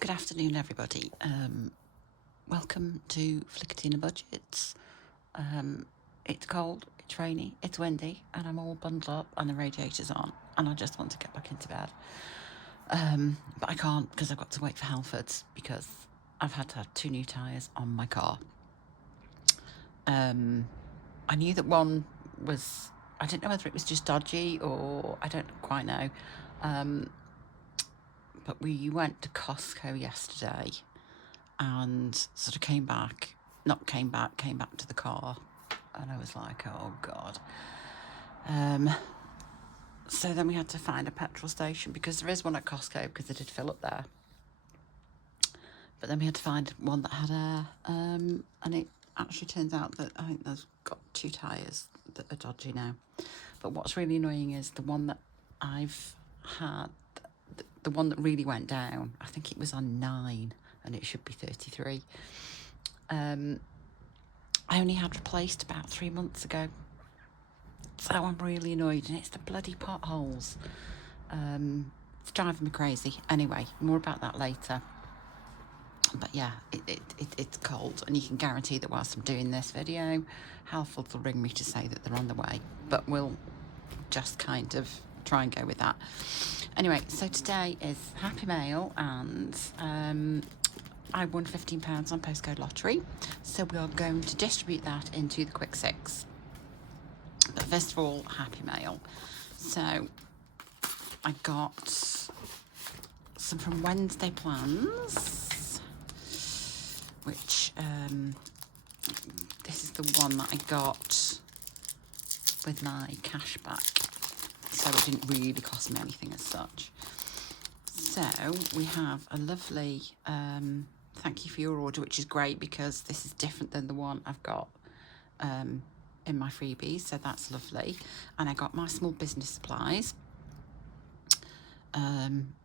Good afternoon, everybody. Welcome to Flickatina Budgets. It's cold, it's rainy, it's windy, and I'm all bundled up and the radiator's on, and I just want to get back into bed. But I can't because I've got to wait for Halfords because I've had to have 2 new tyres on my car. I knew that one was, I didn't know whether it was just dodgy or I don't quite know. But we went to Costco yesterday and sort of came back to the car, and I was like, oh God. So then we had to find a petrol station because there is one at Costco because they did fill up there. But then we had to find one that had air, and it actually turns out that I think there's got 2 tyres that are dodgy now. But what's really annoying is the one that I've had, the one that really went down, I think it was on 9 and it should be 33. I only had replaced about 3 months ago. So I'm really annoyed, and it's the bloody potholes. It's driving me crazy. Anyway, more about that later. But yeah, it's cold, and you can guarantee that whilst I'm doing this video, Halfords will ring me to say that they're on the way. But we'll just kind of try and go with that. Anyway, so today is Happy Mail, and I won £15 on Postcode Lottery, so we are going to distribute that into the Quick 6. But first of all, Happy Mail. So I got some from Wednesday Plans, which this is the one that I got with my cash back, so it didn't really cost me anything as such. So we have a lovely thank you for your order, which is great because this is different than the one I've got in my freebies, so that's lovely. And I got my small business supplies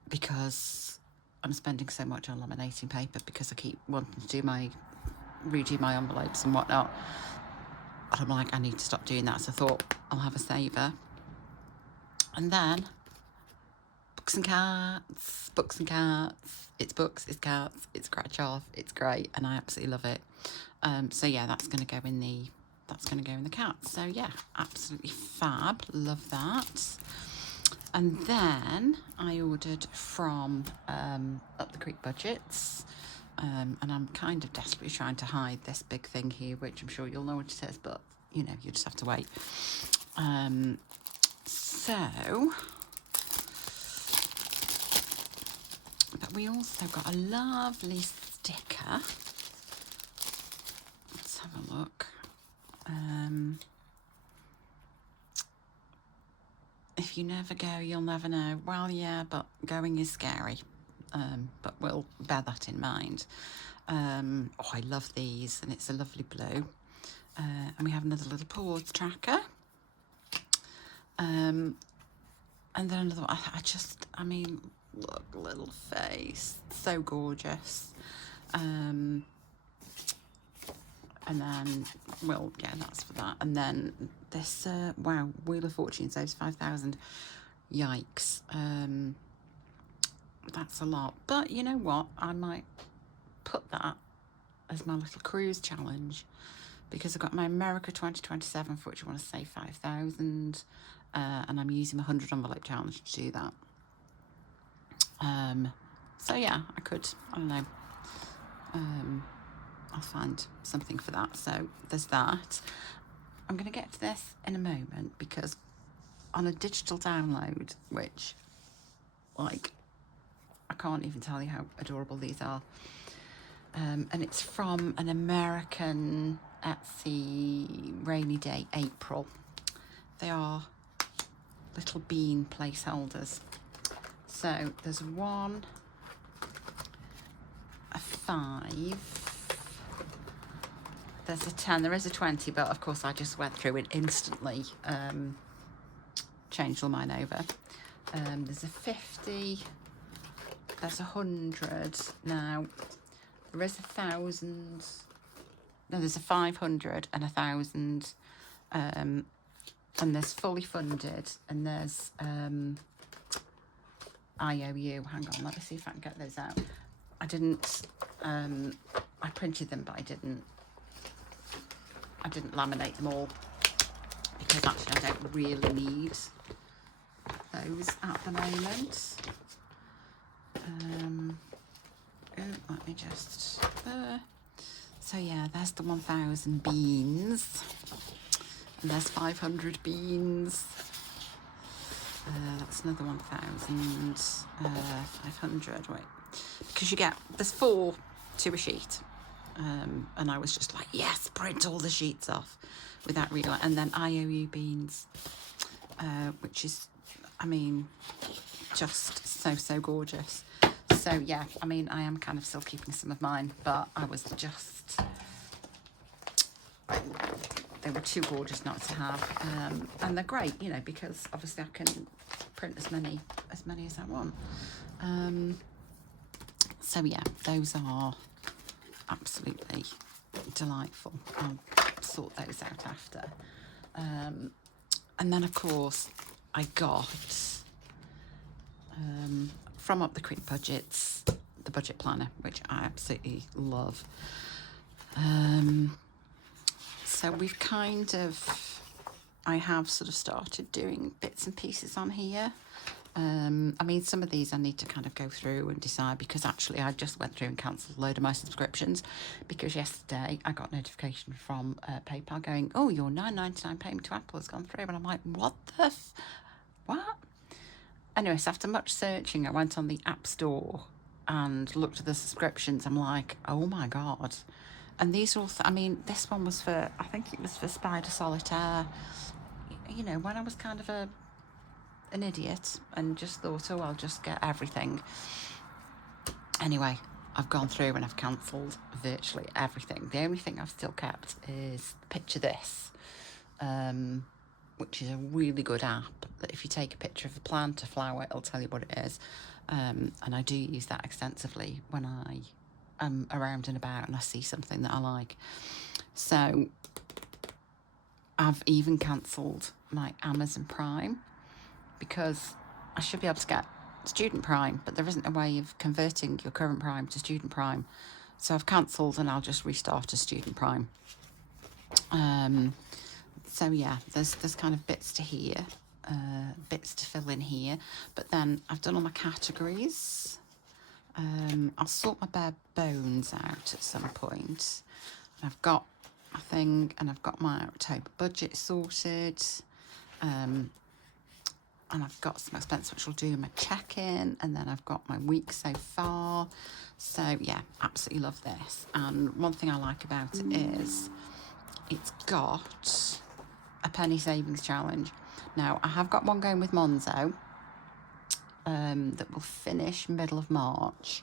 because I'm spending so much on laminating paper because I keep wanting to redo my envelopes and whatnot, and I'm like, I need to stop doing that, so I thought I'll have a saver. And then books and cards, it's books, it's cards, it's scratch off, it's great, and I absolutely love it. So yeah, that's going to go in the cards. So yeah, absolutely fab, love that. And then I ordered from Up the Creek Budgets, and I'm kind of desperately trying to hide this big thing here, which I'm sure you'll know what it is, but you know, you just have to wait. But we also got a lovely sticker. Let's have a look. If you never go, you'll never know. Well, yeah, but going is scary. But we'll bear that in mind. Oh, I love these, and it's a lovely blue. And we have another little pause tracker. And then another one. I mean, look, little face, so gorgeous. And then, well, yeah, that's for that. And then this, wow, Wheel of Fortune saves 5,000. Yikes. That's a lot. But you know what? I might put that as my little cruise challenge, because I've got my America 2027, for which I want to save 5,000. And I'm using my 100 envelope challenge to do that. So yeah, I don't know. I'll find something for that. So there's that. I'm going to get to this in a moment, because on a digital download, which, like, I can't even tell you how adorable these are. And it's from an American Etsy rainy day April. They are little bean placeholders. So there's one, a 5, there's a 10, there is a 20, but of course I just went through it instantly, changed all mine over. There's a 50, there's 100. Now there is 1,000, no, there's a 500 and 1,000, and there's fully funded, and there's IOU. Hang on, let me see if I can get those out. I didn't, I printed them, but I didn't laminate them all, because actually I don't really need those at the moment. Let me just, so yeah, there's the 1,000 beans, and there's 500 beans. That's another 1,500, wait, because you get, there's 4 to a sheet, and I was just like, yes, print all the sheets off without realising. And then IOU beans, which is, I mean, just so gorgeous. So yeah, I mean, I am kind of still keeping some of mine, but I was just, they were too gorgeous not to have, and they're great, you know, because obviously I can print as many as I want. So yeah, those are absolutely delightful. I'll sort those out after. And then of course I got from Up the Creek Budgets, the budget planner, which I absolutely love. So we've kind of, I have sort of started doing bits and pieces on here. I mean, some of these I need to kind of go through and decide, because actually I just went through and cancelled a load of my subscriptions, because yesterday I got notification from PayPal going, oh, your $9.99 payment to Apple has gone through. And I'm like, what the what? Anyway, so after much searching, I went on the App Store and looked at the subscriptions. I'm like, oh my God. And these are all, I mean, this one was for, I think it was for Spider Solitaire. You know, when I was kind of an idiot and just thought, oh, I'll just get everything. Anyway, I've gone through and I've cancelled virtually everything. The only thing I've still kept is Picture This, which is a really good app that if you take a picture of a plant, a flower, it'll tell you what it is. And I do use that extensively when I am around and about and I see something that I like. So I've even cancelled my Amazon Prime, because I should be able to get Student Prime, but there isn't a way of converting your current Prime to Student Prime. So I've cancelled and I'll just restart as Student Prime. So yeah, there's kind of bits to here, bits to fill in here. But then I've done all my categories. I'll sort my bare bones out at some point. And I've got my thing, and I've got my October budget sorted. And I've got some expense, which will do my check-in, and then I've got my week so far. So yeah, absolutely love this. And one thing I like about it is it's got a penny savings challenge. Now, I have got one going with Monzo that will finish middle of March.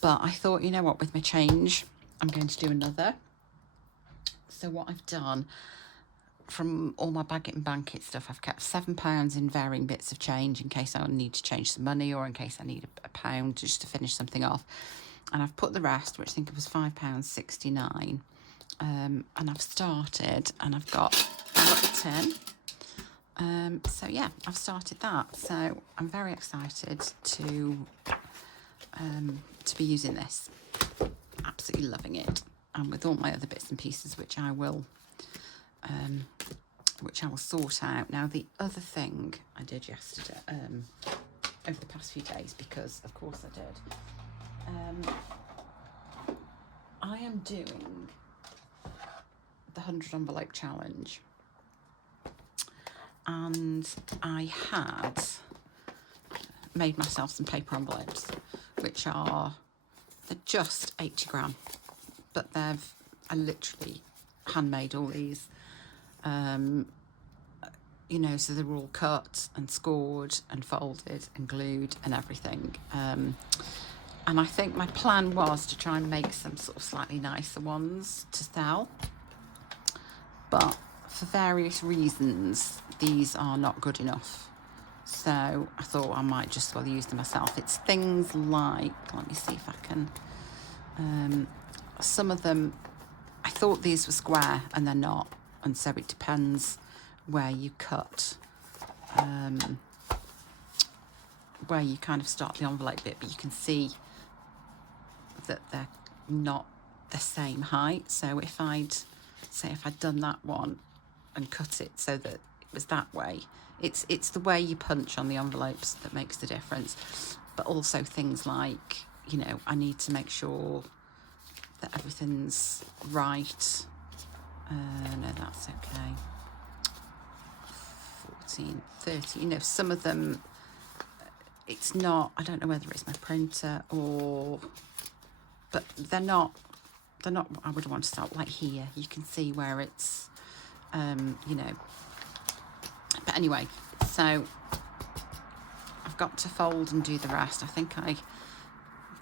But I thought, you know what, with my change, I'm going to do another. So what I've done, from all my Baggett and Bankit stuff, I've kept £7 in varying bits of change in case I need to change some money, or in case I need a pound just to finish something off. And I've put the rest, which I think it was £5.69. And I've started, and I've got a little tin. So yeah, I've started that. So I'm very excited to be using this. Absolutely loving it. And with all my other bits and pieces, which I will sort out. Now, the other thing I did yesterday, over the past few days, because of course I did, I am doing the 100 envelope challenge, and I had made myself some paper envelopes, which are, they're just 80 gram, but I literally handmade all these, you know, so they're all cut and scored and folded and glued and everything. And I think my plan was to try and make some sort of slightly nicer ones to sell, but for various reasons these are not good enough, so I thought I might just well use them myself. It's things like, let me see if I can, some of them, I thought these were square and they're not, and so it depends where you cut, where you kind of start the envelope bit, but you can see that they're not the same height. So if I'd done that one and cut it so that it was that way, it's the way you punch on the envelopes that makes the difference. But also things like, you know, I need to make sure that everything's right. No, that's okay. 14, 30, you know, some of them, it's not, I don't know whether it's my printer or, but they're not, I would want to start like here. You can see where it's, you know, but anyway, so I've got to fold and do the rest. I think I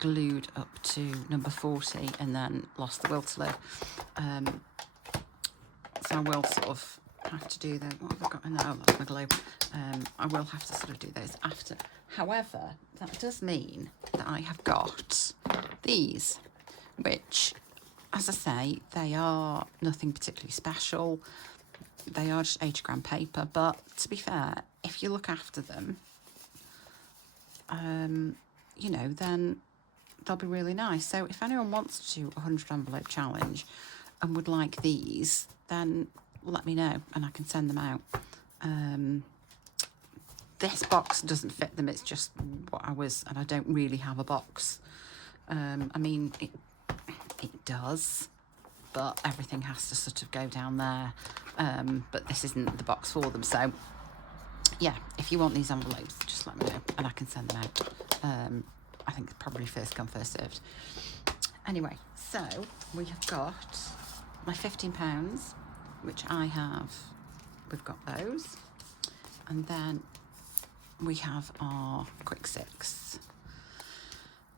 glued up to number 40 and then lost the will to live. So I will sort of have to do them. What have I got in there? Oh, that's my glue. I will have to sort of do those after. However, that does mean that I have got these, which, as I say, they are nothing particularly special. They are just 80 gram paper, but to be fair, if you look after them, you know, then they'll be really nice. So if anyone wants to do a 100 envelope challenge and would like these, then let me know and I can send them out. This box doesn't fit them. It's just what I was, and I don't really have a box. I mean, it does, but everything has to sort of go down there. But this isn't the box for them. So yeah, if you want these envelopes, just let me know and I can send them out. I think it's probably first come, first served. Anyway, so we have got my £15, which I have. We've got those. And then we have our quick 6.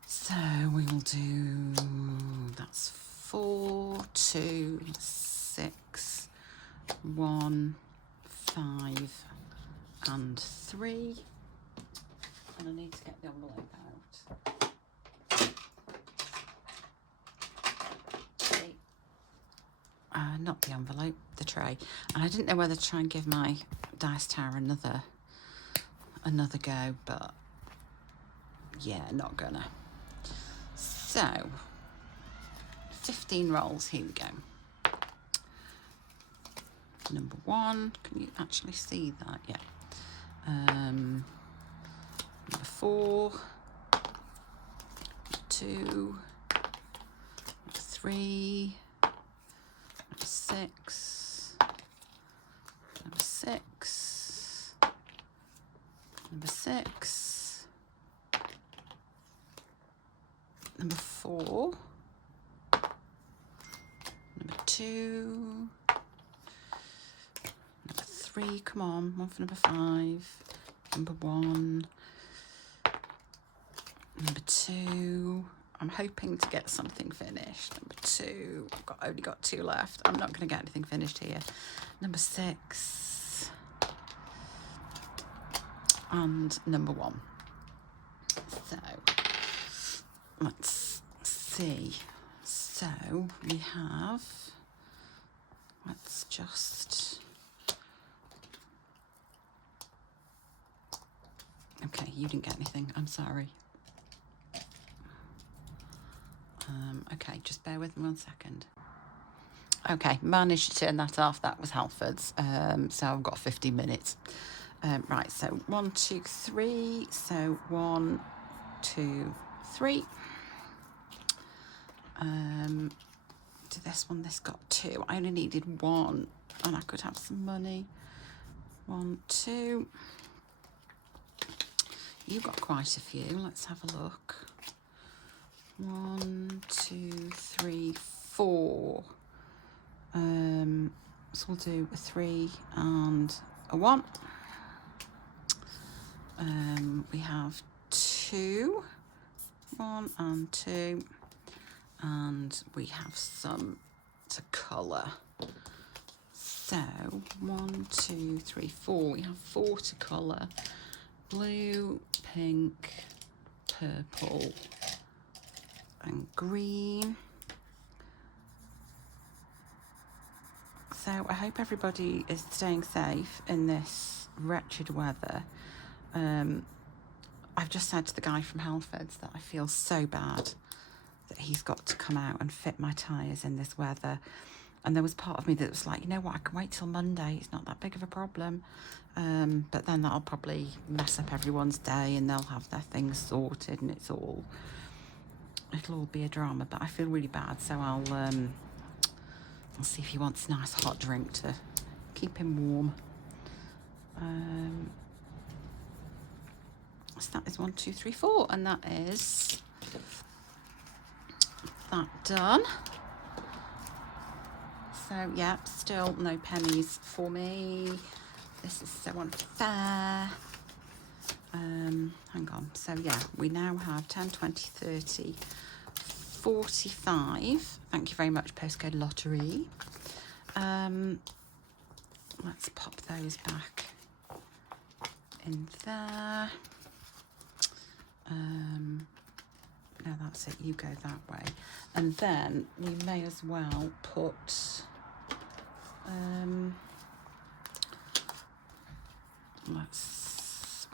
So we will do, that's 4, 2, 6, 1, 5, and 3. And I need to get the envelope out. Not the envelope, the tray. And I didn't know whether to try and give my dice tower another go, but yeah, not gonna. So 15 rolls, here we go. Number 1, can you actually see that? Yeah. Number 4, 2, 3, 6, number 6, number 6, number 4, number 2, number 3, come on, one for number 5, number 1, number 2. I'm hoping to get something finished. Number 2, I've only got 2 left. I'm not going to get anything finished here. Number 6 and number 1. So let's see. So we have, let's just, okay, you didn't get anything, I'm sorry. Okay, just bear with me 1 second. Okay, managed to turn that off. That was Halford's. So I've got 15 minutes. Right, so 1, 2, 3. So 1, 2, 3. To this one, this got 2. I only needed 1, and I could have some money. 1, 2. You've got quite a few. Let's have a look. 1, 2, 3, 4. So we'll do a 3 and a 1. We have 2, 1 and 2, and we have some to colour. So 1, 2, 3, 4. We have 4 to colour: blue, pink, purple, and green. So I hope everybody is staying safe in this wretched weather. I've just said to the guy from Halfords that I feel so bad. that he's got to come out and fit my tyres in this weather. And there was part of me that was like, you know what, I can wait till Monday. It's not that big of a problem. But then that'll probably mess up everyone's day and they'll have their things sorted and it'll all be a drama. But I feel really bad, so I'll see if he wants a nice hot drink to keep him warm. So that is 1, 2, 3, 4, and that is that done. So yeah, still no pennies for me. This is so unfair. Hang on. So yeah, we now have 10, 20, 30, 45. Thank you very much, Postcode Lottery. Let's pop those back in there. No, that's it. You go that way. And then we may as well put...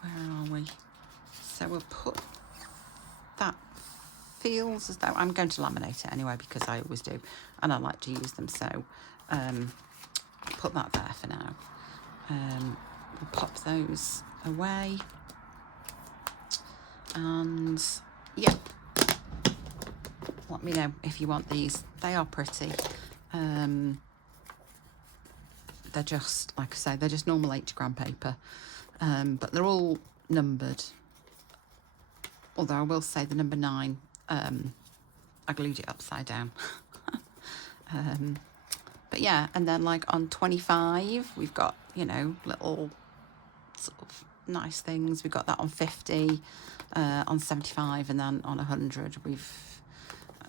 where are we? So we'll put that, feels as though I'm going to laminate it anyway because I always do and I like to use them, so put that there for now. We'll pop those away, and yeah, let me know if you want these. They are pretty. They're just, like I say, they're just normal 80-gram paper, but they're all numbered. Although I will say the number 9, I glued it upside down. But yeah, and then like on 25, we've got, you know, little sort of nice things. We've got that on 50, on 75, and then on 100, we've,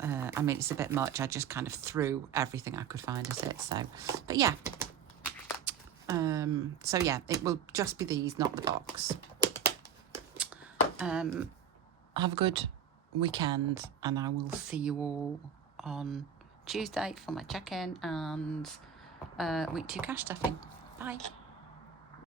I mean, it's a bit much. I just kind of threw everything I could find at it. So, but yeah. So yeah, it will just be these, not the box. Have a good weekend, and I will see you all on Tuesday for my check-in and week 2 cash stuffing. Bye.